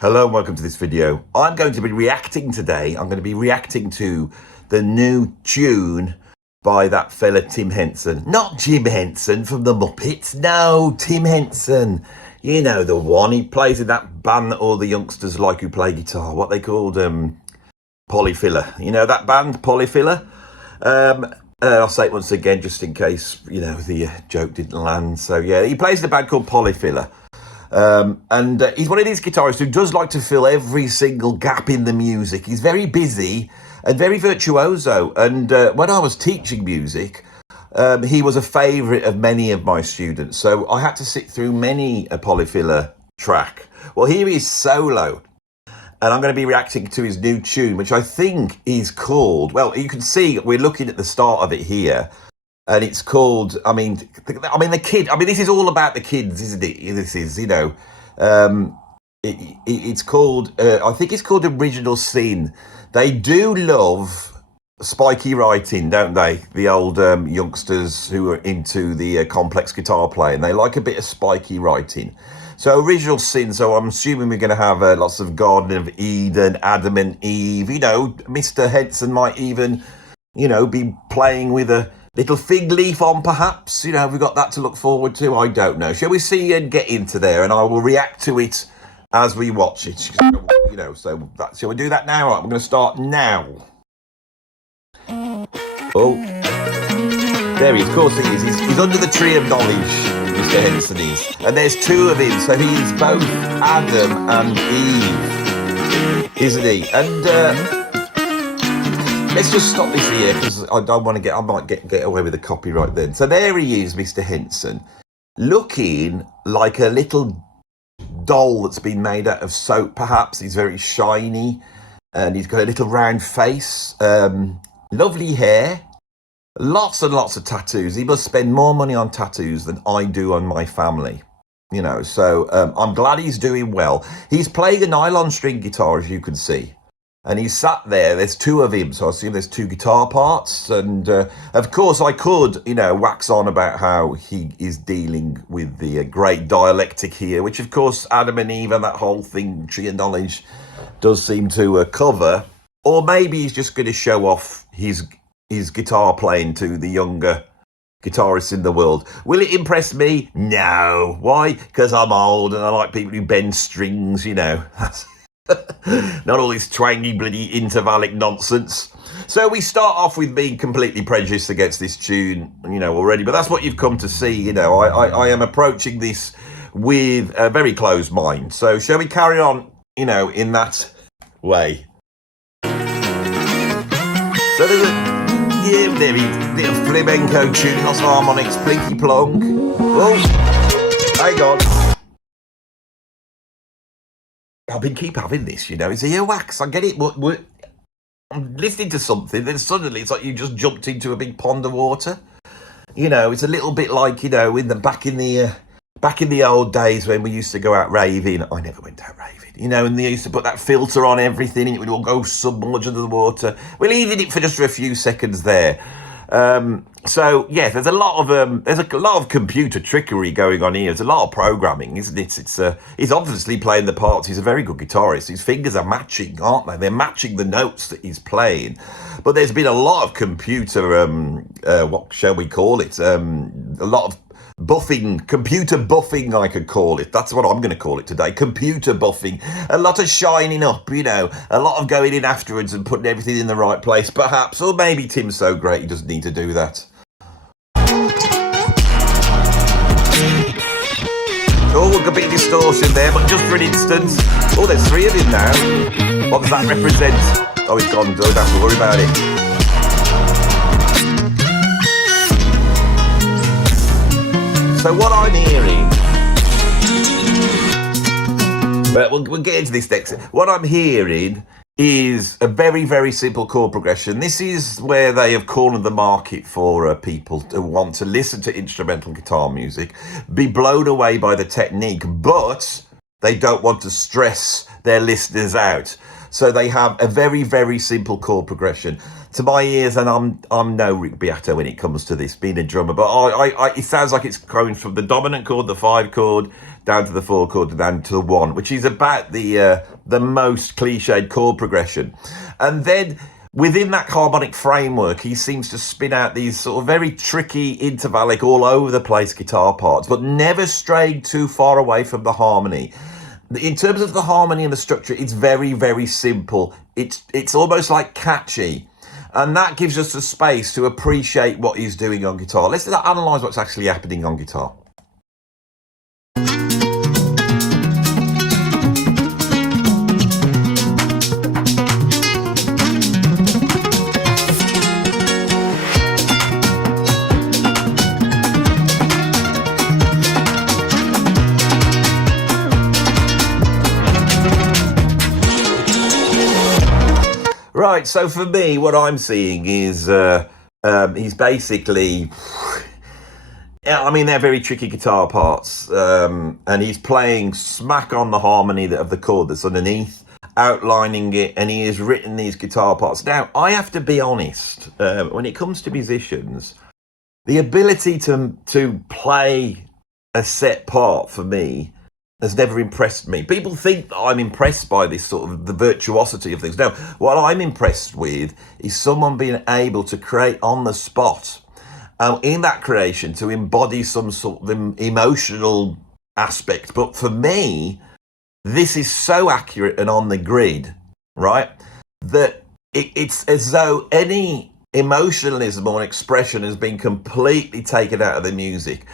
Hello and welcome to this video. I'm going to be reacting today. I'm going to be reacting to the new tune by that fella Tim Henson. Not Jim Henson from the Muppets. No, Tim Henson. You know the one. He plays in that band that all the youngsters like who play guitar. What they called Polyfiller. You know that band, Polyfiller? I'll say it once again just in case, you know, the joke didn't land. So yeah, he plays in a band called Polyfiller. And he's one of these guitarists who does like to fill every single gap in the music. He's very busy and very virtuoso. And when I was teaching music, he was a favourite of many of my students. So I had to sit through many a Polyfiller track. Well, here he is solo. And I'm going to be reacting to his new tune, which I think is called, well, you can see we're looking at the start of it here. And it's called, this is all about the kids, isn't it? This is, you know, it's called, I think it's called Original Sin. They do love spiky writing, don't they? The old youngsters who are into the complex guitar playing, they like a bit of spiky writing. So Original Sin, so I'm assuming we're going to have lots of Garden of Eden, Adam and Eve. You know, Mr. Henson might even, you know, be playing with a little fig leaf on, perhaps. You know, have we got that to look forward to? I don't know. Shall we see and get into there? And I will react to it as we watch it. You know, so that, shall we do that now? Right, I'm going to start now. Oh, there he is. Of course he is. He's under the tree of knowledge, Mr. Henson is. And there's two of him, so he is both Adam and Eve, isn't he? And let's just stop this here because I don't want to get, I might get away with the copyright then. So there he is, Mr. Henson, looking like a little doll that's been made out of soap, perhaps. He's very shiny and he's got a little round face, lovely hair, lots and lots of tattoos. He must spend more money on tattoos than I do on my family. You know, so I'm glad he's doing well. He's playing a nylon string guitar, as you can see. And he's sat there, there's two of him, so I assume there's two guitar parts. And of course I could, you know, wax on about how he is dealing with the great dialectic here, which of course Adam and Eve and that whole thing, Tree of Knowledge, does seem to cover. Or maybe he's just going to show off his guitar playing to the younger guitarists in the world. Will it impress me? No. Why? Because I'm old and I like people who bend strings, you know. Not all this twangy bloody intervallic nonsense. So we start off with being completely prejudiced against this tune, you know, already. But that's what you've come to see, you know. I am approaching this with a very closed mind. So shall we carry on, you know, in that way? So there's a bit of flamenco tune, lots of harmonics, plinky plonk. Oh, hang on. I've been keep having this, you know. It's earwax. I get it. I'm listening to something, then suddenly it's like you just jumped into a big pond of water. You know, it's a little bit like, you know, back in the old days when we used to go out raving. I never went out raving, you know, and they used to put that filter on everything and it would all go submerged under the water. We're leaving it for just for a few seconds there. So yes, there's a lot of computer trickery going on here. There's a lot of programming, isn't it? He's obviously playing the parts. He's a very good guitarist. His fingers are matching, aren't they? They're matching the notes that he's playing. But there's been a lot of computer, what shall we call it? A lot of buffing, computer buffing, I could call it. That's what I'm going to call it today. Computer buffing. A lot of shining up, you know, a lot of going in afterwards and putting everything in the right place, perhaps. Or maybe Tim's so great he doesn't need to do that. Oh, a bit of distortion there, but just for an instant. Oh, there's three of him now. What does that represent? Oh, he's gone. Don't have to worry about it. So what I'm hearing, but we'll get into this next. What I'm hearing is a very, very simple chord progression. This is where they have cornered the market for people who want to listen to instrumental guitar music, be blown away by the technique, but they don't want to stress their listeners out. So they have a very, very simple chord progression. To my ears, and I'm no Rick Beato when it comes to this, being a drummer, but it sounds like it's going from the dominant chord, the 5 chord, down to the 4 chord and down to the 1, which is about the most cliched chord progression. And then within that harmonic framework, he seems to spin out these sort of very tricky, intervallic, all over the place guitar parts, but never straying too far away from the harmony. In terms of the harmony and the structure, it's very, very simple. It's almost like catchy. And that gives us the space to appreciate what he's doing on guitar. Let's analyse what's actually happening on guitar. Right, so for me, what I'm seeing is he's basically, I mean, they're very tricky guitar parts, and he's playing smack on the harmony of the chord that's underneath, outlining it, and he has written these guitar parts. Now, I have to be honest, when it comes to musicians, the ability to play a set part for me has never impressed me. People think that I'm impressed by this sort of the virtuosity of things. Now, what I'm impressed with is someone being able to create on the spot, in that creation, to embody some sort of emotional aspect. But for me, this is so accurate and on the grid, right, that it's as though any emotionalism or expression has been completely taken out of the music.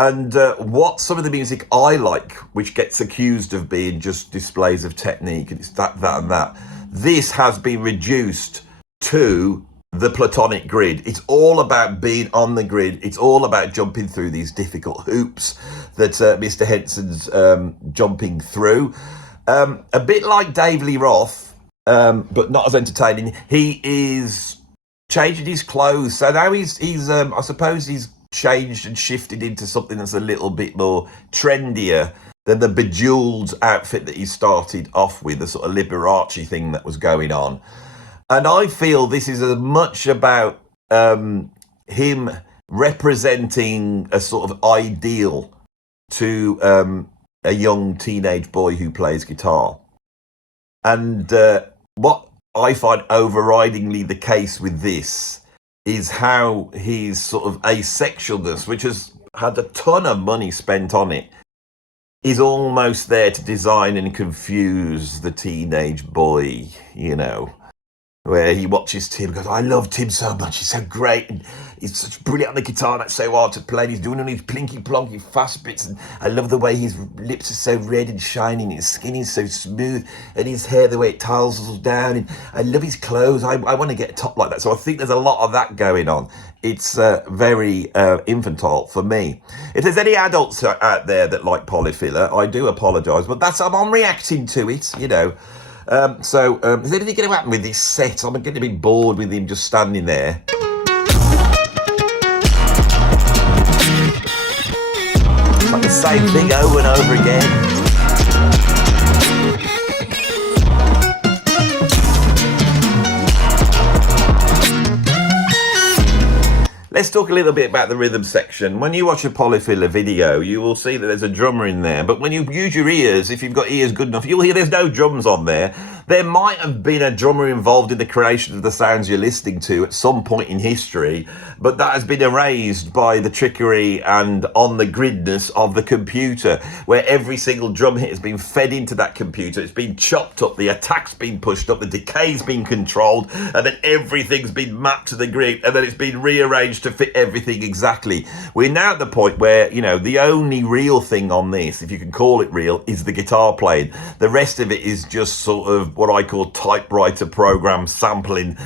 And what some of the music I like, which gets accused of being just displays of technique, and it's that, and that, this has been reduced to the platonic grid. It's all about being on the grid. It's all about jumping through these difficult hoops that Mr. Henson's jumping through. A bit like Dave Lee Roth, but not as entertaining. He is changing his clothes. So now he's I suppose he's changed and shifted into something that's a little bit more trendier than the bejeweled outfit that he started off with, the sort of Liberace thing that was going on. And I feel this is as much about him representing a sort of ideal to a young teenage boy who plays guitar. And what I find overridingly the case with this is how his sort of asexualness, which has had a ton of money spent on it, is almost there to design and confuse the teenage boy, you know, where he watches Tim, goes, I love Tim so much, he's so great, and he's such brilliant on the guitar, and that's so hard to play, and he's doing all these plinky plonky fast bits, and I love the way his lips are so red and shiny, and his skin is so smooth, and his hair, the way it tousles down, and I love his clothes, I want to get a top like that. So I think there's a lot of that going on. It's very infantile for me. If there's any adults out there that like Polyfiller, I do apologise, but I'm reacting to it, you know. So is anything going to happen with this set? I'm going to be bored with him just standing there. It's like the same thing over and over again. Let's talk a little bit about the rhythm section. When you watch a Polyfiller video, you will see that there's a drummer in there. But when you use your ears, if you've got ears good enough, you'll hear there's no drums on there. There might have been a drummer involved in the creation of the sounds you're listening to at some point in history, but that has been erased by the trickery and on the gridness of the computer, where every single drum hit has been fed into that computer. It's been chopped up, the attack's been pushed up, the decay's been controlled, and then everything's been mapped to the grid, and then it's been rearranged to fit everything exactly. We're now at the point where, you know, the only real thing on this, if you can call it real, is the guitar playing. The rest of it is just sort of what I call typewriter program sampling,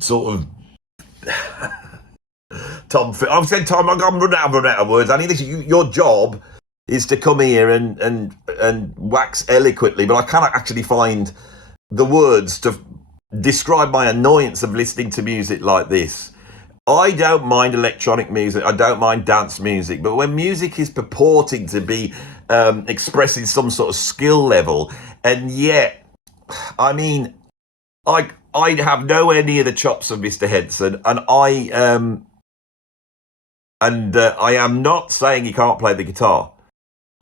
sort of Tom. I've said Tom, I'm running out of words. I need this. Your job is to come here and wax eloquently, but I cannot actually find the words to describe my annoyance of listening to music like this. I don't mind electronic music, I don't mind dance music, but when music is purporting to be expressing some sort of skill level, and yet, I mean, I have nowhere near the chops of Mr. Henson, and I am not saying he can't play the guitar,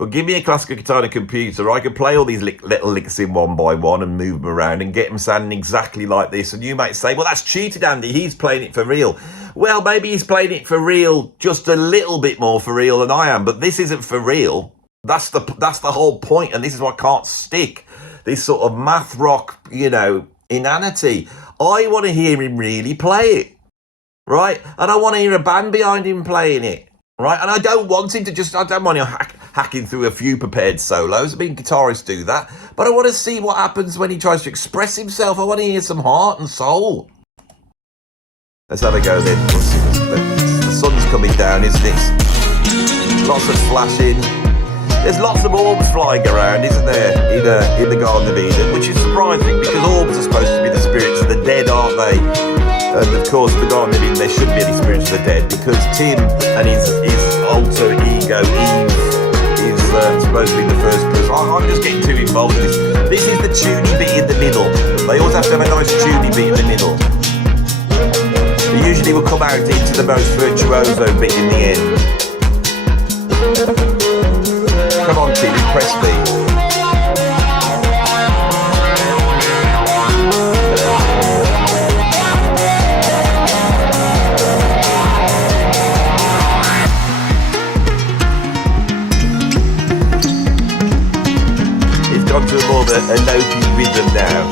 But give me a classical guitar and a computer, I could play all these little licks in one by one and move them around and get them sounding exactly like this. And you might say, well, that's cheated, Andy. He's playing it for real. Well, maybe he's playing it for real, just a little bit more for real than I am. But this isn't for real. That's the whole point. And this is what can't stick. This sort of math rock, inanity. I want to hear him really play it, right? And I want to hear a band behind him playing it, right? And I don't want him to I don't want him hacking through a few prepared solos. I mean, guitarists do that. But I want to see what happens when he tries to express himself. I want to hear some heart and soul. Let's have a go then. The sun's coming down, isn't it? Lots of flashing. There's lots of orbs flying around, isn't there, in the Garden of Eden, which is surprising because orbs are supposed to be the spirits of the dead, aren't they? And of course, the Garden of Eden, there shouldn't be any spirits of the dead because Tim and his alter ego, Eve, is supposed to be the first person. I'm just getting too involved in this. This is the tuney bit in the middle. They always have to have a nice tuney bit in the middle. They usually will come out into the most virtuoso bit in the end. Come on, Tim, impress me. It's gone to more of a notey rhythm now.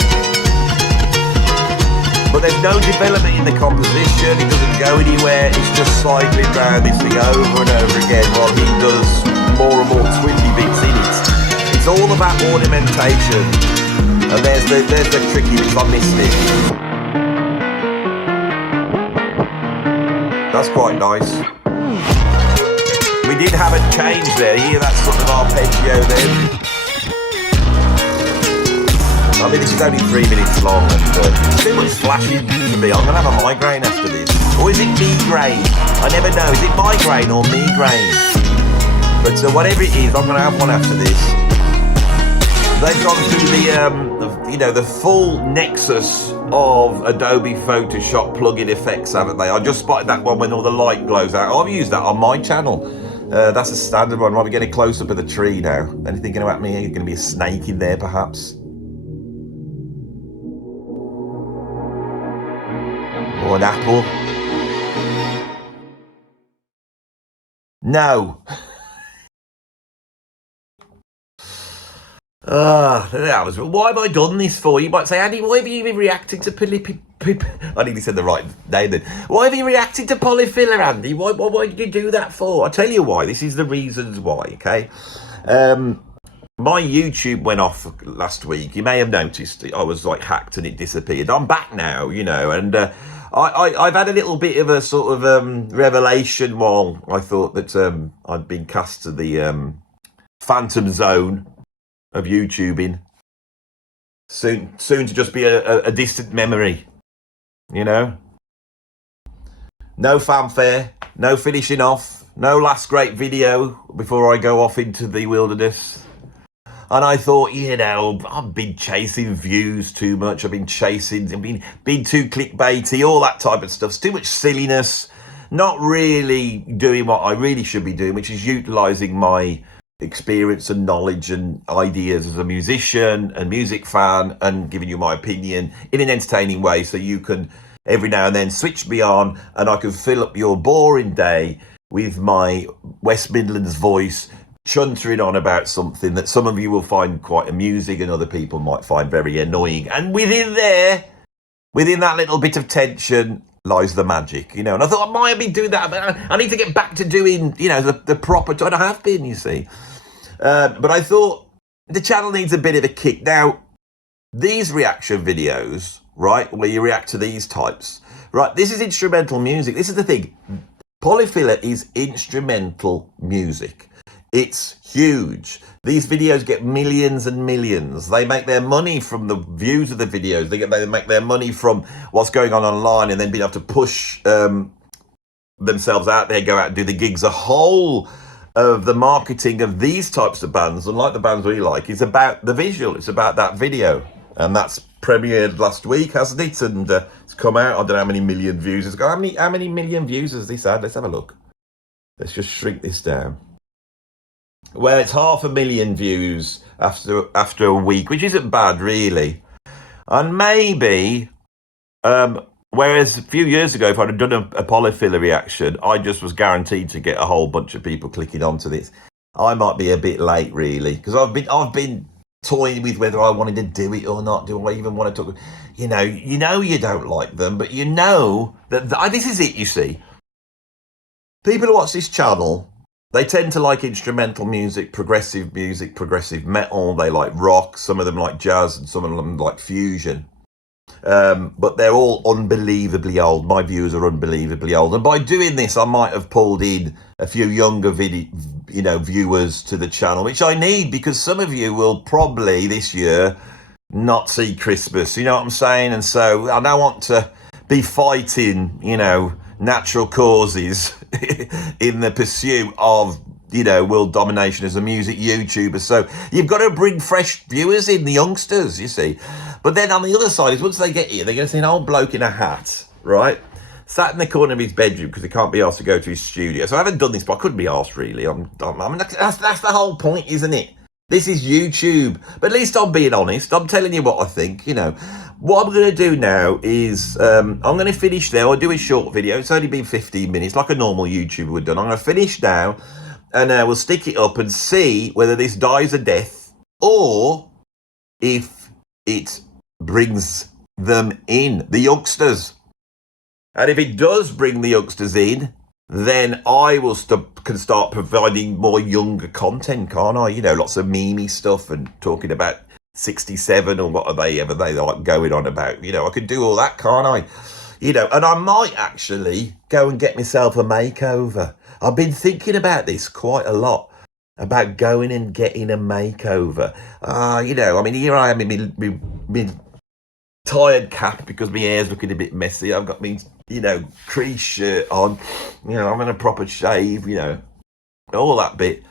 But there's no development in the composition, it doesn't go anywhere, it's just cycling around this thing over and over again while he does more and more twiddly bits in it. It's all about ornamentation, and there's the tricky bits. I missed it. That's quite nice. We did have a change there. You hear that sort of arpeggio then? I mean, this is only 3 minutes long, and it's too much flashing to me. I'm gonna have a migraine after this, or is it migraine? I never know. Is it migraine or migraine? But whatever it is, I'm going to have one after this. They've gone through the full nexus of Adobe Photoshop plugin effects, haven't they? I just spotted that one when all the light glows out. I've used that on my channel. That's a standard one. Might be getting close up of the tree now. Anything going to happen here? Going to be a snake in there, perhaps? Or an apple? No. Why have I done this for? You might say, Andy, why have you been reacting to I nearly said the right name then. Why have you reacted to polyfiller, Andy? Why did you do that for? I'll tell you why. This is the reasons why, okay? My YouTube went off last week. You may have noticed I was hacked and it disappeared. I'm back now, and I've had a little bit of a sort of revelation while I thought that I'd been cast to the phantom zone of YouTubing, soon to just be a distant memory, No fanfare, no finishing off, no last great video before I go off into the wilderness. And I thought, I've been chasing views too much. I've been too clickbaity, all that type of stuff. It's too much silliness, not really doing what I really should be doing, which is utilising my experience and knowledge and ideas as a musician and music fan and giving you my opinion in an entertaining way so you can every now and then switch me on and I can fill up your boring day with my West Midlands voice chuntering on about something that some of you will find quite amusing and other people might find very annoying. And within that little bit of tension lies the magic, And I thought I might have been doing that, but I need to get back to doing, the proper. I have been, you see. But I thought the channel needs a bit of a kick. Now, these reaction videos, right, where you react to these types, right, this is instrumental music. This is the thing. Polyfiller is instrumental music. It's huge. These videos get millions and millions. They make their money from the views of the videos. They make their money from what's going on online and then being able to push themselves out there, go out and do the gigs. The whole of the marketing of these types of bands, unlike the bands we like, is about the visual. It's about that video. And that's premiered last week, hasn't it? And it's come out. I don't know how many million views it's got. How many million views has this had? Let's have a look. Let's just shrink this down. Well, it's 500,000 views after a week, which isn't bad, really. And maybe, whereas a few years ago, if I'd have done a polyfiller reaction, I just was guaranteed to get a whole bunch of people clicking onto this. I might be a bit late, really, because I've been toying with whether I wanted to do it or not. Do I even want to talk? You don't like them, but you know that this is it. You see, people who watch this channel, they tend to like instrumental music, progressive metal. They like rock. Some of them like jazz, and some of them like fusion. But they're all unbelievably old. My viewers are unbelievably old, and by doing this, I might have pulled in a few younger viewers to the channel, which I need, because some of you will probably this year not see Christmas. You know what I'm saying? And so I don't want to be fighting, natural causes in the pursuit of world domination as a music YouTuber. So you've got to bring fresh viewers in, the youngsters, you see. But then on the other side is, once they get here, they're going to see an old bloke in a hat, right, sat in the corner of his bedroom because he can't be asked to go to his studio. So I haven't done this, but I couldn't be asked, really. I mean, that's the whole point, isn't it? This is YouTube. But at least I'm being honest. I'm telling you what I think, What I'm going to do now is I'm going to finish there. I'll do a short video. It's only been 15 minutes, like a normal YouTuber would do. I'm going to finish now, and we'll stick it up and see whether this dies a death or if it brings them in, the youngsters. And if it does bring the youngsters in, then I will can start providing more younger content, can't I? Lots of memey stuff and talking about 67 or what are they like going on about. I could do all that, can't I? And I might actually go and get myself a makeover. I've been thinking about this quite a lot, about going and getting a makeover. Here I am in my tired cap because my hair's looking a bit messy. I've got my, crease shirt on. I'm in a proper shave, all that bit.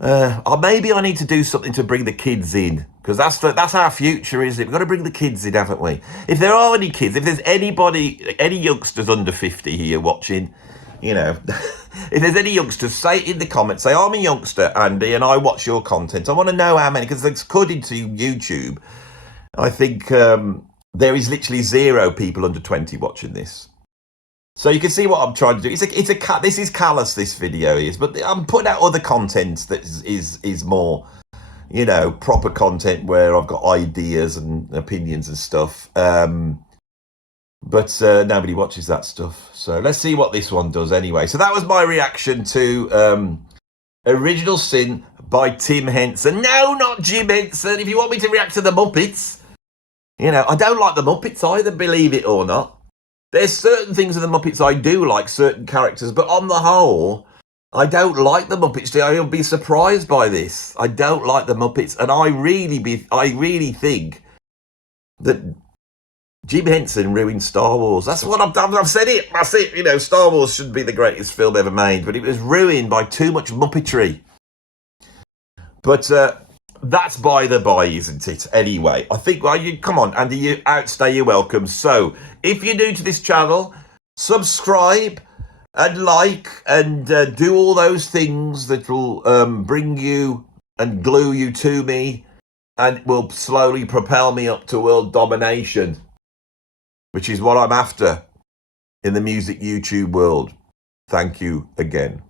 Or maybe I need to do something to bring the kids in, because that's our future, isn't it? We've got to bring the kids in, haven't we? If there are any kids, if there's any youngsters under 50 here watching, if there's any youngsters, say in the comments, say, I'm a youngster, Andy, and I watch your content. I want to know how many, because according to YouTube, I think there is literally 0 people under 20 watching this. So you can see what I'm trying to do. This is callous, this video is, but I'm putting out other content that is more, proper content where I've got ideas and opinions and stuff. But nobody watches that stuff. So let's see what this one does anyway. So that was my reaction to Original Sin by Tim Henson. No, not Jim Henson. If you want me to react to the Muppets, I don't like the Muppets either, believe it or not. There's certain things in the Muppets I do like, certain characters, but on the whole, I don't like the Muppets. I'll be surprised by this. I don't like the Muppets, and I really think that Jim Henson ruined Star Wars. That's what I've done. I've said it. That's it. Star Wars should be the greatest film ever made, but it was ruined by too much Muppetry. But that's by the by, isn't it? Anyway, I think, come on, Andy, you outstay your welcome. So, if you're new to this channel, subscribe and like and do all those things that will bring you and glue you to me and will slowly propel me up to world domination, which is what I'm after in the music YouTube world. Thank you again.